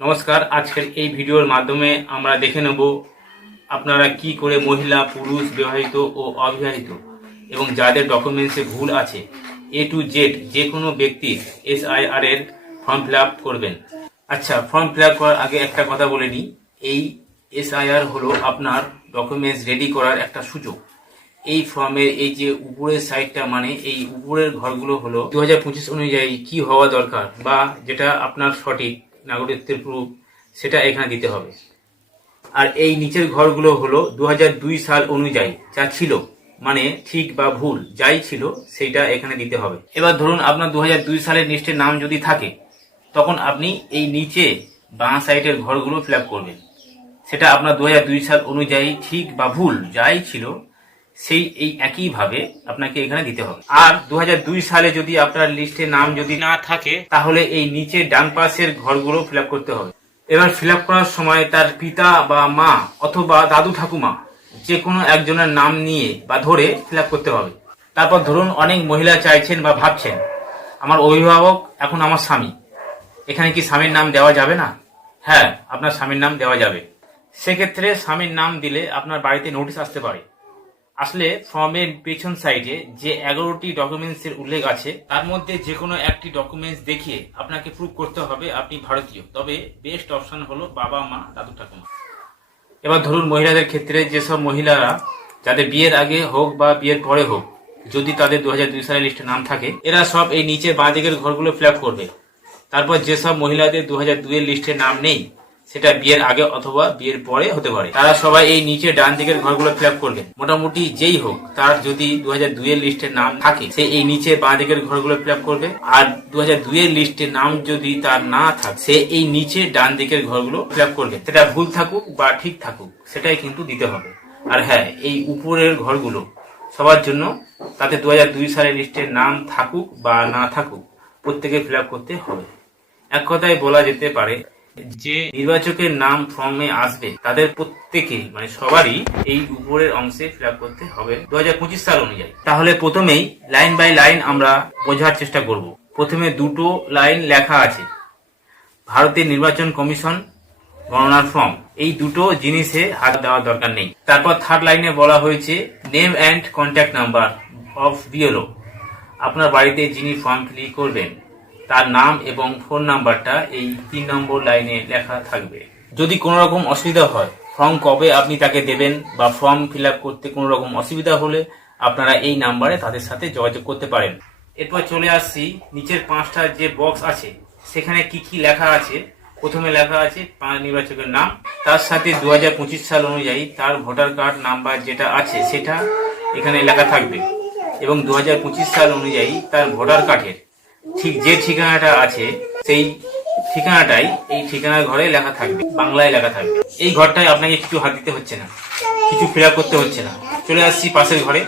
নমস্কার। আজকের এই ভিডিওর মাধ্যমে আমরা দেখে নেব আপনারা কি করে মহিলা, পুরুষ, বিবাহিত ও অবিবাহিত এবং যাদের ডকুমেন্টসে ভুল আছে A to Z যে কোনো ব্যক্তির SIR এর ফর্ম ফিল আপ করবেন। আচ্ছা, ফর্ম ফিল আপ করার আগে একটা কথা বলে নিই। এই SIR হলো আপনার ডকুমেন্টস রেডি করার একটা সুযোগ। এই ফর্মের এই যে উপরের সাইডটা, মানে এই উপরের ঘরগুলো হলো 2025 অনুযায়ী কি হওয়া দরকার বা যেটা আপনার সঠিক নাগরিকত্বের প্রুফ, সেটা এখানে দিতে হবে। আর এই নিচের ঘরগুলো হলো 2002 সাল অনুযায়ী যা ছিল, মানে ঠিক বা ভুল যাই ছিল সেটা এখানে দিতে হবে। এবার ধরুন আপনার 2002 সালের লিস্টের নাম যদি থাকে, তখন আপনি এই নিচে বাঁ সাইডের ঘরগুলো ফিল আপ করবেন। সেটা আপনার 2002 সাল অনুযায়ী ঠিক বা ভুল যাই ছিল সেই এই একইভাবে আপনাকে এখানে দিতে হবে। আর 2002 সালে যদি আপনার লিস্টে নাম যদি না থাকে, তাহলে এই নিচে ডান পাশের ঘরগুলো ফিল আপ করতে হবে। এবার ফিল আপ করার সময় তার পিতা বা মা অথবা দাদু ঠাকুমা যে কোনো একজনের নাম নিয়ে বা ধরে ফিল আপ করতে হবে। তারপর ধরুন অনেক মহিলা চাইছেন বা ভাবছেন, আমার অভিভাবক এখন আমার স্বামী, এখানে কি স্বামীর নাম দেওয়া যাবে না? হ্যাঁ, আপনার স্বামীর নাম দেওয়া যাবে। সেক্ষেত্রে স্বামীর নাম দিলে আপনার বাড়িতে নোটিশ আসতে পারে। আসলে ফর্মের পেছন সাইডে যে 11টি ডকুমেন্টসের উল্লেখ আছে, তার মধ্যে যে কোনো একটি ডকুমেন্টস দেখিয়ে আপনাকে প্রুভ করতে হবে আপনি ভারতীয়। তবে বেস্ট অপশন হলো বাবা, মা, দাদু ঠাকুমা। এবার ধরুন মহিলাদের ক্ষেত্রে যেসব মহিলারা যাদের বিয়ের আগে হোক বা বিয়ের পরে হোক, যদি তাদের 2002 সালের লিস্টে নাম থাকে, এরা সব এই নিচে বাঁ দিকের ঘরগুলো ফিল আপ করবে। তারপর যেসব মহিলাদের 2002 এর লিস্টে নাম নেই, সেটা বিয়ের আগে অথবা বিয়ের পরে হতে পারে, তারা সবাই এই নিচে ডান দিকের ঘরগুলো ফিল আপ করবে। মোটামুটি যেই হোক, তার যদি 2002 এর লিস্টে নাম থাকে, সে এই নিচে বাঁ দিকের ঘরগুলো ফিল আপ করবে। আর 2002 এর লিস্টে নাম যদি তার না থাকে, সে এই নিচে ডান দিকের ঘরগুলো ফিল আপ করবে। সেটা ভুল থাকুক বা ঠিক থাকুক, সেটাই কিন্তু দিতে হবে। আর হ্যাঁ, এই উপরের ঘরগুলো সবার জন্য, তাতে 2002 সালের লিস্টের নাম থাকুক বা না থাকুক, প্রত্যেকে ফিল আপ করতে হবে। এক কথায় বলা যেতে পারে যে নির্বাচকের নাম ফর্মে আসবে তাদের প্রত্যেকে, মানে সবারই এই উপরের অংশে ফিল আপ করতে হবে 2025 সাল অনুযায়ী। তাহলে প্রথমেই লাইন বাই লাইন আমরা বোঝার চেষ্টা করব। প্রথমে দুটো লাইন লেখা আছে ভারতের নির্বাচন কমিশন গণনার ফর্ম, এই দুটো জিনিসে হাত দেওয়ার দরকার নেই। তারপর থার্ড লাইনে বলা হয়েছে name and contact number of BLO, আপনার বাড়িতে যিনি ফর্ম ফিল করবেন তার নাম এবং ফোন নাম্বারটা এই 3 নম্বর লাইনে লেখা থাকবে। যদি কোনো রকম অসুবিধা হয়, ফর্ম কবে আপনি তাকে দেবেন বা ফর্ম ফিল আপ করতে কোনো রকম অসুবিধা হলে আপনারা এই নাম্বারে তাদের সাথে যোগাযোগ করতে পারেন। এরপর চলে আসছি নিচের 5টা যে বক্স আছে, সেখানে কি কি লেখা আছে। প্রথমে লেখা আছে নির্বাচকের নাম, তার সাথে 2025 সাল অনুযায়ী তার ভোটার কার্ড নাম্বার যেটা আছে সেটা এখানে লেখা থাকবে, এবং 2025 সাল অনুযায়ী তার ভোটার কার্ডের ঠিক যে ঠিকানাটা আছে সেই ঠিকানাটাই এই ঠিকানার ঘরে লেখা থাকবে, বাংলায় লেখা থাকবে। এই ঘরটায় আপনাকে কিছু হাত দিতে হচ্ছে না, কিছু ফিল আপ করতে হচ্ছে না। চলে আসছি পাশের ঘরে।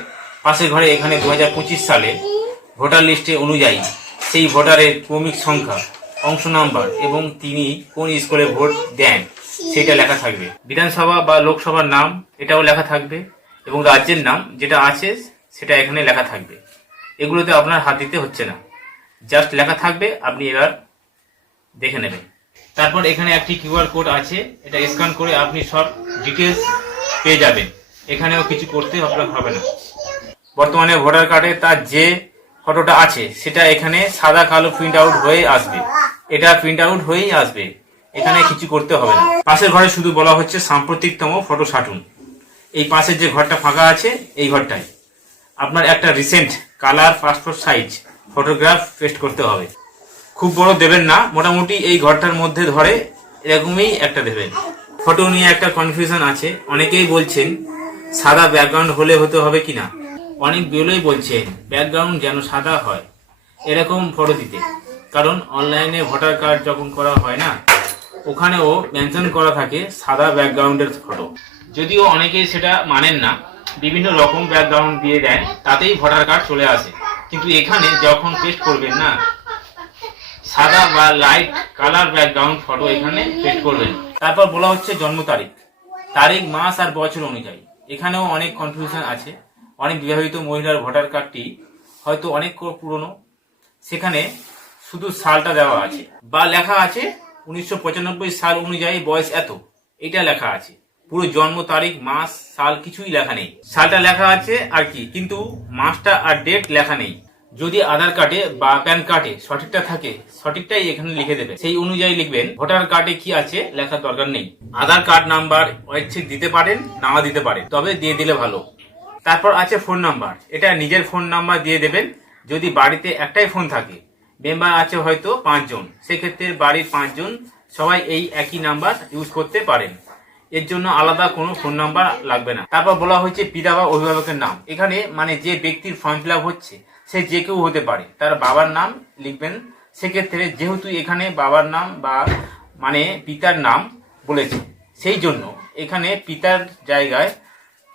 পাশের ঘরে এখানে 2025 সালে ভোটার লিস্টে অনুযায়ী সেই ভোটারের ক্রমিক সংখ্যা, অংশ নাম্বার এবং তিনি কোন স্কুলে ভোট দেন সেটা লেখা থাকবে। বিধানসভা বা লোকসভার নাম এটাও লেখা থাকবে, এবং রাজ্যের নাম যেটা আছে সেটা এখানে লেখা থাকবে। এগুলোতে আপনার হাত দিতে হচ্ছে না, জাস্ট লেখা থাকবে, আপনি এবার দেখে নেবেন। তারপর এখানে একটি কিউআর কোড আছে, এটা স্ক্যান করে আপনি সব ডিটেলস পেয়ে যাবেন। এখানেও কিছু করতে হবে না। বর্তমানে ভোটার কার্ডে তার যে ফটোটা আছে সেটা এখানে সাদা কালো প্রিন্ট আউট হয়ে আসবে, এটা প্রিন্ট আউট হয়েই আসবে, এখানে কিছু করতে হবে না। পাশের ঘরে শুধু বলা হচ্ছে সাম্প্রতিকতম ফটো সাটুন। এই পাশের যে ঘরটা ফাঁকা আছে, এই ঘরটায় আপনার একটা recent colour passport size photograph paste করতে হবে। খুব বড় দেবেন না, মোটামুটি এই ঘরটার মধ্যে ধরে এরকমই একটা দেবেন। ফটো নিয়ে একটা কনফিউশন আছে, অনেকেই বলছেন সাদা ব্যাকগ্রাউন্ড হলে হতে হবে কিনা। অনেক বিরলই বলছেন ব্যাকগ্রাউন্ড যেন সাদা হয় এরকম ফটো দিতে, কারণ অনলাইনে ভোটার কার্ড যখন করা হয় না, ওখানেও মেনশন করা থাকে সাদা ব্যাকগ্রাউন্ডের ফটো। যদিও অনেকেই সেটা মানেন না, বিভিন্ন রকম ব্যাকগ্রাউন্ড দিয়ে দেয়, তাতেই ভোটার কার্ড চলে আসে। কিন্তু এখানে যখন পেস্ট করবেন না, সাদা বা লাইট কালার ব্যাকগ্রাউন্ড ফটো এখানে পেস্ট করবেন। তারপর বলা হচ্ছে জন্ম তারিখ, তারিখ, মাস আর বছর অনুযায়ী। এখানেও অনেক কনফিউশন আছে। অনেক বিবাহিত মহিলার ভোটার কার্ডটি হয়তো অনেক পুরনো, সেখানে শুধু সালটা দেওয়া আছে বা লেখা আছে 1995 সাল অনুযায়ী বয়স এত, এটা লেখা আছে। পুরো জন্ম তারিখ, মাস, সাল কিছুই লেখা নেই। সালটা লেখা আছে আর কি, কিন্তু মাসটা আর ডেট লেখা নেই। যদি আধার কার্ডে বা প্যান কার্ডে সঠিকটা থাকে, সঠিকটাই এখানে লিখে দেবেন, সেই অনুযায়ী লিখবেন। ভোটার কার্ডে কি আছে লেখার দরকার নেই। আধার কার্ড নাম্বার ঐচ্ছিক দিতে পারেন, নাও দিতে পারেন, তবে দিয়ে দিলে ভালো। তারপর আছে ফোন নাম্বার, এটা নিজের ফোন নাম্বার দিয়ে দেবেন। যদি বাড়িতে একটাই ফোন থাকে, মেম্বার আছে হয়তো 5 জন, সেক্ষেত্রে বাড়ির 5 জন সবাই এই একই নাম্বার ইউজ করতে পারেন। এর জন্য আলাদা কোনো ফোন নাম্বার লাগবে না। তারপর বলা হয়েছে পিতা বা অভিভাবকের নাম। এখানে মানে যে ব্যক্তির ফর্ম ফিল আপ হচ্ছে সে যে কেউ হতে পারে, তার বাবার নাম লিখবেন। সেক্ষেত্রে যেহেতু এখানে বাবার নাম বা মানে পিতার নাম বলেছে, সেই জন্য এখানে পিতার জায়গায়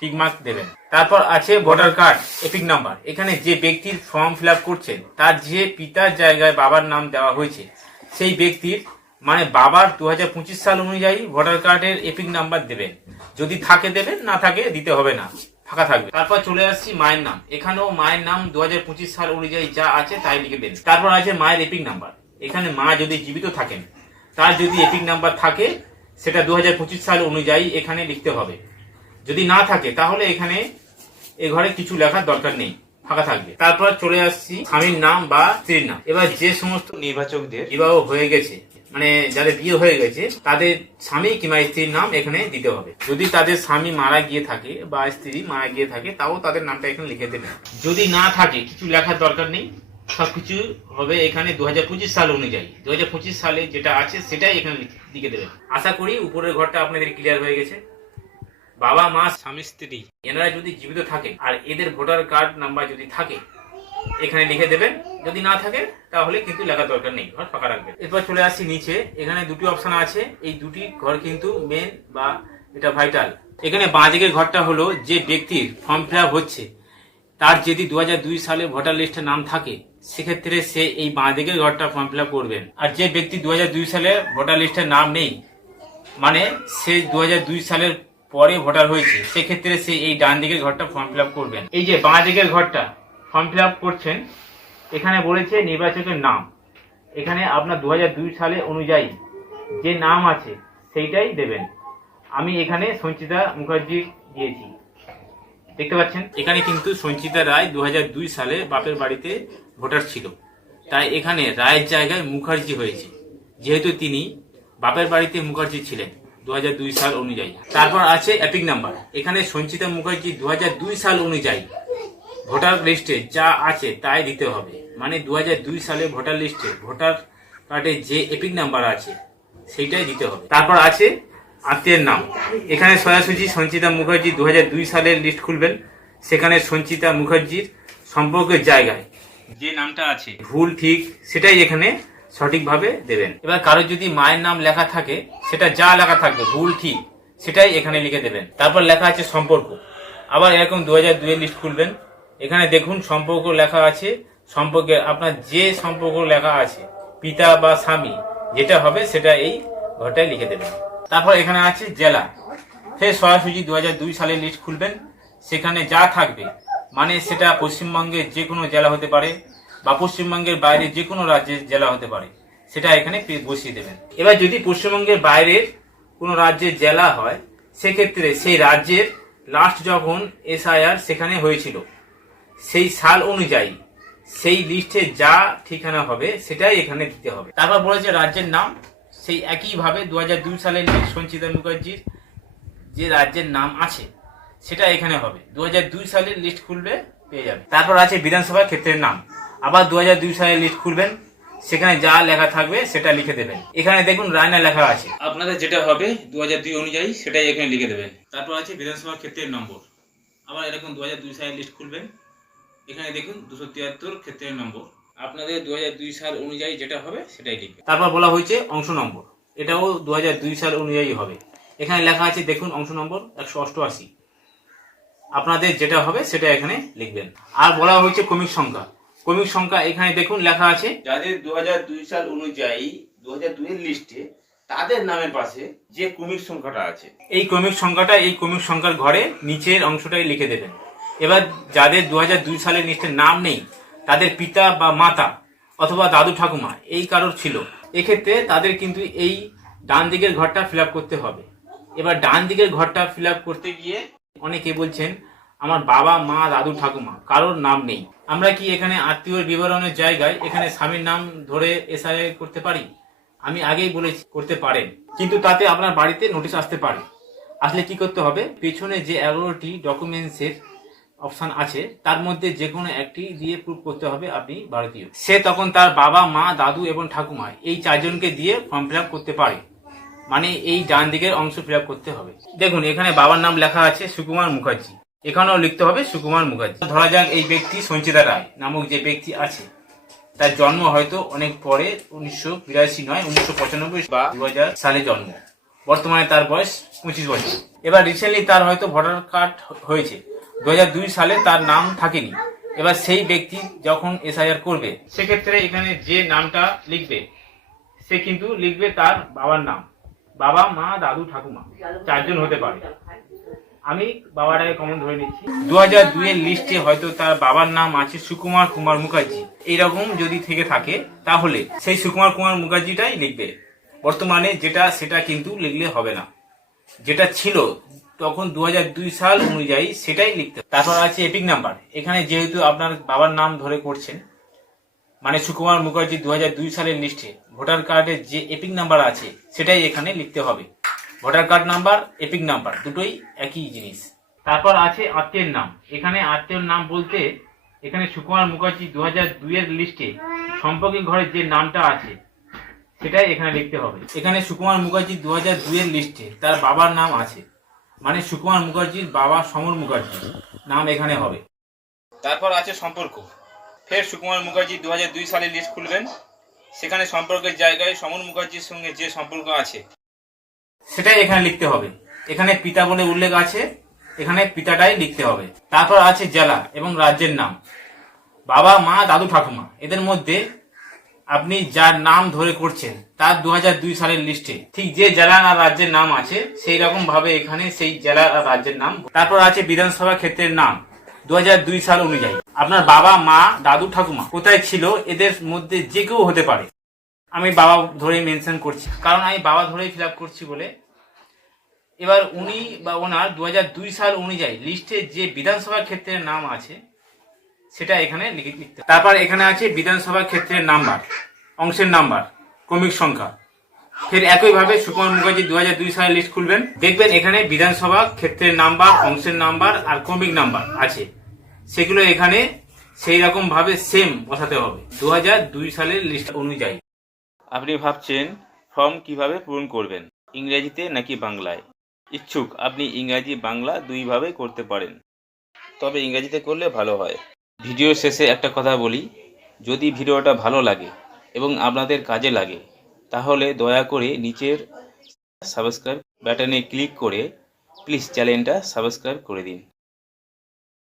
টিকমার্ক দেবেন। তারপর আছে ভোটার কার্ড এপিক নাম্বার। এখানে যে ব্যক্তির ফর্ম ফিল আপ করছেন তার যে পিতার জায়গায় বাবার নাম দেওয়া হয়েছে, সেই ব্যক্তির মানে বাবার 2025 সাল অনুযায়ী ভোটার কার্ডের এপিক নাম্বার দেবেন। যদি থাকে দেবেন, না থাকে দিতে হবে না, ফাঁকা থাকবে। তারপর চলে আসছি মায়ের নাম। এখানেও মায়ের নাম 2025 সাল অনুযায়ী যা আছে তাই লিখে দেন। তারপর আছে মায়ের এপিক নাম্বার। এখানে মা যদি জীবিত থাকেন, তার যদি এপিক নাম্বার থাকে, সেটা 2025 সাল অনুযায়ী এখানে লিখতে হবে। যদি না থাকে তাহলে এখানে এ ঘরে কিছু লেখার দরকার নেই, ফাঁকা থাকবে। তারপর চলে আসছি স্বামীর নাম বা স্ত্রীর নাম। এবার যে সমস্ত নির্বাচকদের বিবাহ হয়ে গেছে, মানে যাদের বিয়ে হয়ে গেছে, তাদের স্বামী কিংবা স্ত্রীর নাম এখানে দিতে হবে। যদি তাদের স্বামী মারা গিয়ে থাকে বা স্ত্রী মারা গিয়ে থাকে, তাও তাদের নামটা এখানে লিখে দেবেন। যদি না থাকে, কিছু লেখার দরকার নেই, সবকিছু হবে এখানে 2025 সাল অনুযায়ী। 2025 সালে যেটা আছে সেটাই এখানে লিখে দেবেন। আশা করি উপরের ঘরটা আপনাদের ক্লিয়ার হয়ে গেছে। বাবা মা স্বামী স্ত্রী এনারা যদি জীবিত থাকে আর এদের ভোটার কার্ড নাম্বার যদি থাকে, এখানে লিখে দেবেন। যদি না থাকে তাহলে কিন্তু লেখার দরকার নেই, ঘর ফাঁকা রাখবেন। এরপর চলে আসছি নিচে। এখানে দুটি অপশন আছে, এই দুটি ঘর কিন্তু মেন বা এটা ভাইটাল। এখানে বাঁ দিকের ঘরটা হলো যে ব্যক্তির ফর্ম ফিল আপ হচ্ছে, তার যদি 2002 সালে ভোটার লিস্টে নাম থাকে, সেক্ষেত্রে সে এই বাঁ দিকের ঘরটা ফর্ম ফিল আপ করবেন। আর যে ব্যক্তি 2002 সালে ভোটার লিস্টে নাম নেই, মানে সে 2002 সালের পরে ভোটার হয়েছে, সেক্ষেত্রে সে এই ডান দিকের ঘরটা ফর্ম ফিল আপ করবেন। এই যে বাঁ দিকের ঘরটা ফর্ম ফিল আপ করছেন, এখানে বলেছে নির্বাচকের নাম। এখানে আপনার 2002 সালে অনুযায়ী যে নাম আছে সেইটাই দেবেন। আমি এখানে সঞ্চিতা মুখার্জি দিয়েছি, দেখতে পাচ্ছেন। এখানে কিন্তু সঞ্চিতা রায় 2002 সালে বাপের বাড়িতে ভোটার ছিল, তাই এখানে রায়ের জায়গায় মুখার্জি হয়েছে, যেহেতু তিনি বাপের বাড়িতে মুখার্জি ছিলেন 2002 সাল অনুযায়ী। তারপর আছে এপিক নাম্বার। এখানে সঞ্চিতা মুখার্জি 2002 সাল অনুযায়ী ভোটার লিস্টে যা আছে তাই দিতে হবে, মানে 2002 সালে ভোটার লিস্টে ভোটার কার্ডে যে এপিক নাম্বার আছে সেইটাই দিতে হবে। তারপর আছে আত্মীয়ের নাম। এখানে সোজাসুজি সঞ্চিতা মুখার্জি 2002 সালের লিস্ট খুলবেন, সেখানে সঞ্চিতা মুখার্জির সম্পর্কের জায়গায় যে নামটা আছে ভুল ঠিক সেটাই এখানে সঠিকভাবে দেবেন। এবার কারো যদি মায়ের নাম লেখা থাকে, সেটা যা লেখা থাকবে ভুল ঠিক সেটাই এখানে লিখে দেবেন। তারপর লেখা আছে সম্পর্ক। আবার এরকম 2002 এর লিস্ট খুলবেন, এখানে দেখুন সম্পর্ক লেখা আছে। সম্পর্কে আপনার যে সম্পর্ক লেখা আছে, পিতা বা স্বামী, যেটা হবে সেটা এই ঘরটায় লিখে দেবেন। তারপর এখানে আছে জেলা। ফের সরাসরি 2002 সালের লিস্ট খুলবেন, সেখানে যা থাকবে মানে সেটা পশ্চিমবঙ্গের যে কোনো জেলা হতে পারে বা পশ্চিমবঙ্গের বাইরে যে কোনো রাজ্যের জেলা হতে পারে, সেটা এখানে বসিয়ে দেবেন। এবার যদি পশ্চিমবঙ্গের বাইরের কোনো রাজ্যের জেলা হয়, সেক্ষেত্রে সেই রাজ্যের লাস্ট যখন SIR সেখানে হয়েছিল, সেই সাল অনুযায়ী সেই লিস্টে যা ঠিকানা হবে সেটাই এখানে দিতে হবে। তারপর বলেছে রাজ্যের নাম, সেই একইভাবে 2002 সালের লিস্ট সঞ্চিতা মুখার্জির যে রাজ্যের নাম আছে সেটা এখানে হবে। 2002 সালের লিস্ট খুলবে, পেয়ে যাবে। তারপর আছে বিধানসভা ক্ষেত্রের নাম। আবার 2002 সালের লিস্ট খুলবেন, সেখানে যা লেখা থাকবে সেটা লিখে দেবেন। এখানে দেখুন রায়না লেখা আছে, আপনাদের যেটা হবে 2002 অনুযায়ী সেটাই এখানে লিখে দেবেন। তারপর আছে বিধানসভা ক্ষেত্রের নম্বর। আবার এরকম 2002 সালের লিস্ট খুলবেন, এখানে দেখুন 273 ক্ষেত্রের নম্বর। আপনাদের 2002 সাল অনুযায়ী যেটা হবে সেটাই লিখবে। তারপর বলা হয়েছে অংশ নম্বর, এটাও 2002 সাল অনুযায়ী হবে। এখানে লেখা আছে দেখুন অংশ নম্বর 188। আপনাদের যেটা হবে সেটা এখানে লিখবেন। আর বলা হয়েছে ক্রমিক সংখ্যা। ক্রমিক সংখ্যা এখানে দেখুন লেখা আছে যাদের 2002 সাল অনুযায়ী 2002 এর লিস্টে তাদের নামের পাশে যে ক্রমিক সংখ্যাটা আছে, এই ক্রমিক সংখ্যাটা এই ক্রমিক সংখ্যার ঘরে নিচের অংশটাই লিখে দেবেন। এবার যাদের 2002 সালের লিস্টে নাম নেই, তাদের পিতা বা মাতা অথবা দাদু ঠাকুমা এই কারোর ছিল, এক্ষেত্রে তাদের কিন্তু এই ডান দিকের ঘরটা ফিল আপ করতে হবে। এবার ডান দিকের ঘরটা ফিল আপ করতে গিয়ে অনেকে বলছেন আমার বাবা মা দাদু ঠাকুমা কারোর নাম নেই, আমরা কি এখানে আত্মীয় বিবরণের জায়গায় এখানে স্বামীর নাম ধরে এসআই করতে পারি? আমি আগেই বলেছি করতে পারেন, কিন্তু তাতে আপনার বাড়িতে নোটিশ আসতে পারে। আসলে কি করতে হবে, পেছনে যে 11টি ডকুমেন্টসের অপশন আছে তার মধ্যে যে কোনো একটি দিয়ে প্রুভ করতে হবে আপনি ভারতীয়। সে তখন তার বাবা মা দাদু এবং ঠাকুমা এই 4 জনকে দিয়ে ফর্ম ফিল আপ করতে পারে, মানে এই ডান দিকের অংশ ফিল আপ করতে হবে। দেখুন এখানে বাবার নাম লেখা আছে সুকুমার মুখার্জি, এখানেও লিখতে হবে সুকুমার মুখার্জি। ধরা যাক এই ব্যক্তি সঞ্চিতা রায় নামক যে ব্যক্তি আছে তার জন্ম হয়তো অনেক পরে 1982 নয় 1995 বা 2000 সালে জন্ম, বর্তমানে তার বয়স 25 বছর। এবার রিসেন্টলি তার হয়তো ভোটার কার্ড হয়েছে, 2002 সালে তার নাম থাকেনি। এবার সেই ব্যক্তি যখন এসআইআর করবে সেক্ষেত্রে এখানে যে নামটা লিখবে সে কিন্তু লিখবে তার বাবার নাম, বাবা মা দাদু ঠাকুমা 4 জন হতে পারে। আমি বাবাটাকে কমন ধরে নিচ্ছি। 2002 এর লিস্টে হয়তো তার বাবার নাম আছে সুকুমার কুমার মুখার্জি, এইরকম যদি থেকে থাকে তাহলে সেই সুকুমার কুমার মুখার্জিটাই লিখবে। বর্তমানে যেটা সেটা কিন্তু লিখলে হবে না, যেটা ছিল তখন 2002 সাল অনুযায়ী সেটাই লিখতে। তারপর আছে এপিক নাম্বার, এখানে যেহেতু আপনার বাবার নাম ধরে করছেন মানে সুকুমার মুখার্জি 2002 সালের লিস্টে ভোটার কার্ডের যে এপিক নাম্বার আছে সেটাই এখানে লিখতে হবে। Voter card number epic number দুটোই একই জিনিস। তারপর আছে আত্মীয়ের নাম, এখানে আত্মীয়ের নাম বলতে এখানে সুকুমার মুখার্জি 2002 এর লিস্টে সম্পর্কে ঘরের যে নামটা আছে সেটাই এখানে লিখতে হবে। এখানে সুকুমার মুখার্জি 2002 এর লিস্টে তার বাবার নাম আছে, মানে সুকুমার মুখার্জির বাবা সমর মুখার্জি নাম এখানে হবে। তারপর আছে সম্পর্ক, ফের সুকুমার মুখার্জি 2002 সালের লিস্ট খুলবেন, সেখানে সম্পর্কের জায়গায় সমর মুখার্জির সঙ্গে যে সম্পর্ক আছে সেটাই এখানে লিখতে হবে। এখানে পিতা বলে উল্লেখ আছে, এখানে পিতাটাই লিখতে হবে। তারপর আছে জেলা এবং রাজ্যের নাম, বাবা মা দাদু ঠাকুমা এদের মধ্যে আপনি যার নাম ধরে করছেন তার 2002 সালের লিস্টে ঠিক যে জেলা আর রাজ্যের নাম আছে সেই রকম ভাবে এখানে সেই জেলা আর রাজ্যের নাম। তারপর আছে বিধানসভা ক্ষেত্রের নাম 2002 সাল অনুযায়ী আপনার বাবা মা দাদু ঠাকুমা কোথায় ছিল এদের মধ্যে যে কেউ হতে পারে। আমি বাবা ধরেই মেনশন করছি, কারণ আমি বাবা ধরেই ফিল আপ করছি বলে। এবার উনি বা ওনার 2002 সাল অনুযায়ী লিস্টে যে বিধানসভা ক্ষেত্রের নাম আছে সেটা এখানে লিখতে। তারপর এখানে আছে বিধানসভা ক্ষেত্রের নাম্বার, অংশের নাম্বার, ক্রমিক সংখ্যা। ফের একইভাবে সুকুমার মুখার্জি 2002 সালের লিস্ট খুলবেন, দেখবেন এখানে বিধানসভা ক্ষেত্রের নাম্বার, অংশের নাম্বার আর ক্রমিক নাম্বার আছে, সেগুলো এখানে সেই রকম ভাবে সেম বসাতে হবে 2002 সালের লিস্ট অনুযায়ী। আপনি ভাবছেন ফর্ম কিভাবে পূরণ করবেন, ইংরেজিতে নাকি বাংলায়? ইচ্ছুক আপনি ইংরাজি বাংলা দুইভাবে করতে পারেন, তবে ইংরেজিতে করলে ভালো হয়। ভিডিও শেষে একটা কথা বলি, যদি ভিডিওটা ভালো লাগে এবং আপনাদের কাজে লাগে তাহলে দয়া করে নিচের সাবস্ক্রাইব বাটনে ক্লিক করে প্লিজ চ্যানেলটা সাবস্ক্রাইব করে দিন।